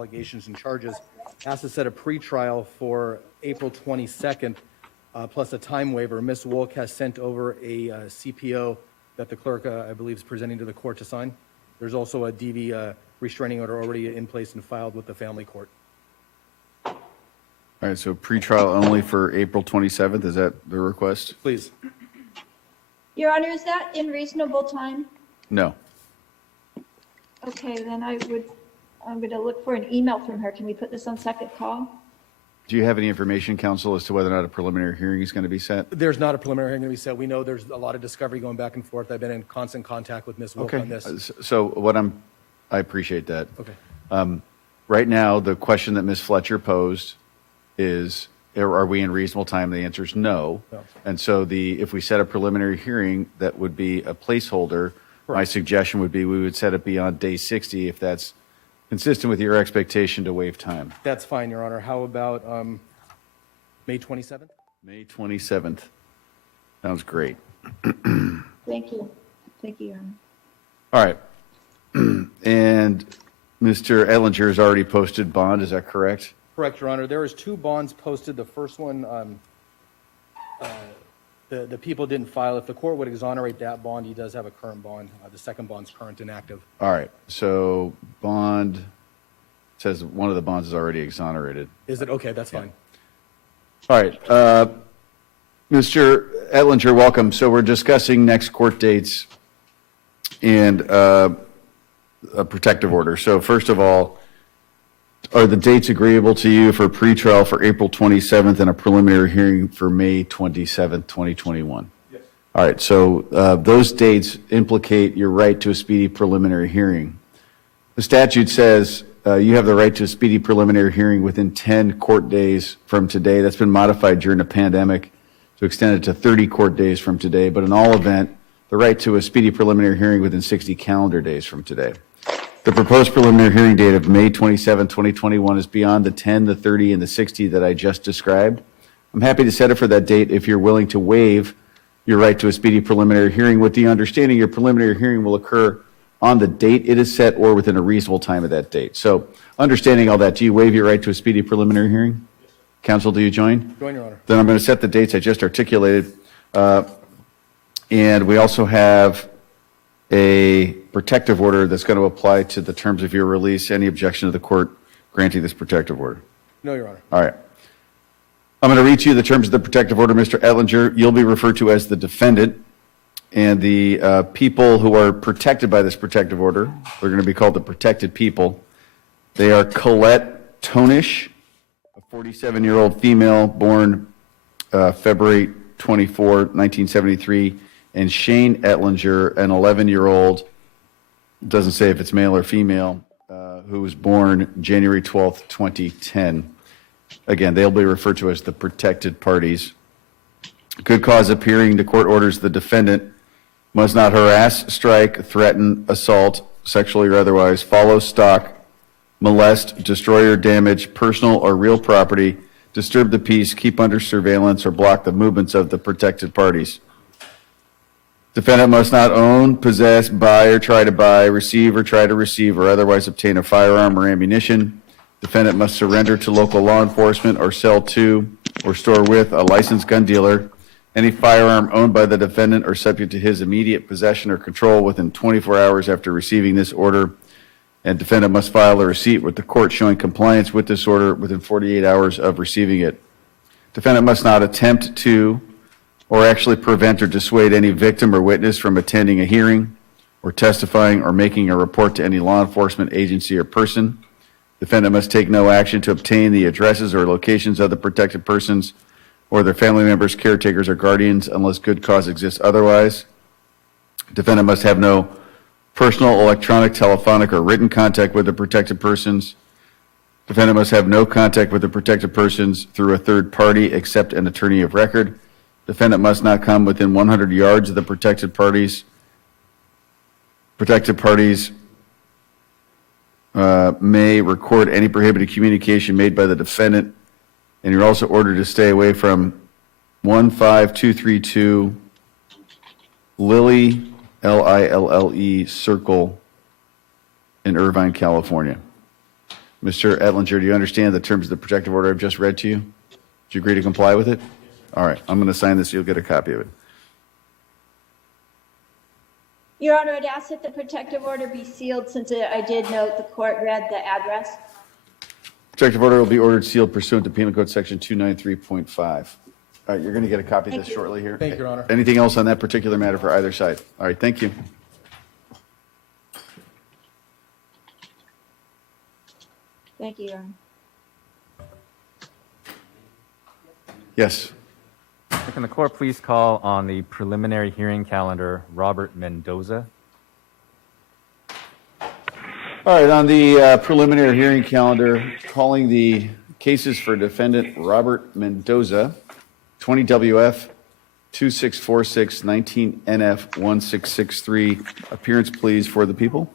allegations and charges, asked to set a pretrial for April 22nd, plus a time waiver. Ms. Wolk has sent over a CPO that the clerk, I believe, is presenting to the court to sign. There's also a DV restraining order already in place and filed with the family court. All right, so pretrial only for April 27th, is that the request? Please. Your Honor, is that in reasonable time? No. Okay, then I'm going to look for an email from her. Can we put this on second call? Do you have any information, counsel, as to whether or not a preliminary hearing is going to be set? There's not a preliminary hearing to be set. We know there's a lot of discovery going back and forth. I've been in constant contact with Ms. Wolk on this. So I appreciate that. Okay. Right now, the question that Ms. Fletcher posed is, are we in reasonable time? The answer is no. No. And so if we set a preliminary hearing, that would be a placeholder. My Correct. suggestion would be we would set it beyond day 60 if that's consistent with your expectation to waive time. That's fine, Your Honor. How about May 27th? May 27th. Sounds great. Thank you. Thank you, Your Honor. All right. And Mr. Etlinger has already posted bond, is that correct? Correct, Your Honor. There is two bonds posted. The first one, the people didn't file. If the court would exonerate that bond, he does have a current bond. The second bond's current and active. All right. So bond says one of the bonds is already exonerated. Is it? Okay, that's fine. All right. Mr. Etlinger, welcome. So we're discussing next court dates and a protective order. So first of all, are the dates agreeable to you for pretrial for April 27th and a preliminary hearing for May 27th, 2021? Yes. All right. So those dates implicate your right to a speedy preliminary hearing. The statute says you have the right to a speedy preliminary hearing within 10 court days from today. That's been modified during the pandemic to extend it to 30 court days from today. But in all event, the right to a speedy preliminary hearing within 60 calendar days from today. The proposed preliminary hearing date of May 27, 2021 is beyond the 10, the 30, and the 60 that I just described. I'm happy to set it for that date if you're willing to waive your right to a speedy preliminary hearing with the understanding your preliminary hearing will occur on the date it is set or within a reasonable time of that date. So understanding all that, do you waive your right to a speedy preliminary hearing? Counsel, do you join? Join, Your Honor. Then I'm going to set the dates I just articulated. And we also have a protective order that's going to apply to the terms of your release. Any objection to the court granting this protective order? No, Your Honor. All right. I'm going to read to you the terms of the protective order. Mr. Etlinger, you'll be referred to as the defendant. And the people who are protected by this protective order, they're going to be called the protected people. They are Colette Tonish, a 47-year-old female born February 24, 1973, and Shane Etlinger, an 11-year-old, doesn't say if it's male or female, who was born January 12th, 2010. Again, they'll be referred to as the protected parties. Good cause appearing, the court orders the defendant must not harass, strike, threaten, assault, sexually or otherwise, follow, stalk, molest, destroy or damage personal or real property, disturb the peace, keep under surveillance, or block the movements of the protected parties. Defendant must not own, possess, buy, or try to buy, receive or try to receive, or otherwise obtain a firearm or ammunition. Defendant must surrender to local law enforcement or sell to or store with a licensed gun dealer any firearm owned by the defendant or subject to his immediate possession or control within 24 hours after receiving this order. And defendant must file a receipt with the court showing compliance with this order within 48 hours of receiving it. Defendant must not attempt to or actually prevent or dissuade any victim or witness from attending a hearing or testifying or making a report to any law enforcement agency or person. Defendant must take no action to obtain the addresses or locations of the protected persons or their family members, caretakers, or guardians unless good cause exists otherwise. Defendant must have no personal, electronic, telephonic, or written contact with the protected persons. Defendant must have no contact with the protected persons through a third party except an attorney of record. Defendant must not come within 100 yards of the protected parties. Protected parties may record any prohibited communication made by the defendant, and you're also ordered to stay away from 15232 Lilly, Lille Circle in Irvine, California. Mr. Etlinger, do you understand the terms of the protective order I've just read to you? Do you agree to comply with it? All right, I'm going to sign this. You'll get a copy of it. Your Honor, I'd ask that the protective order be sealed since I did note the court read the address. Protective order will be ordered sealed pursuant to Penal Code Section 293.5. All right, you're going to get a copy of Thank this you. shortly here. Thank you, Your Honor. Anything else on that particular matter for either side? All right, thank you. Thank you, Your Honor. Yes. Can the court please call on the preliminary hearing calendar, Robert Mendoza? All right, on the preliminary hearing calendar, calling the cases for defendant Robert Mendoza, 20 WF 2646 19 NF 1663. Appearance, please, for the people.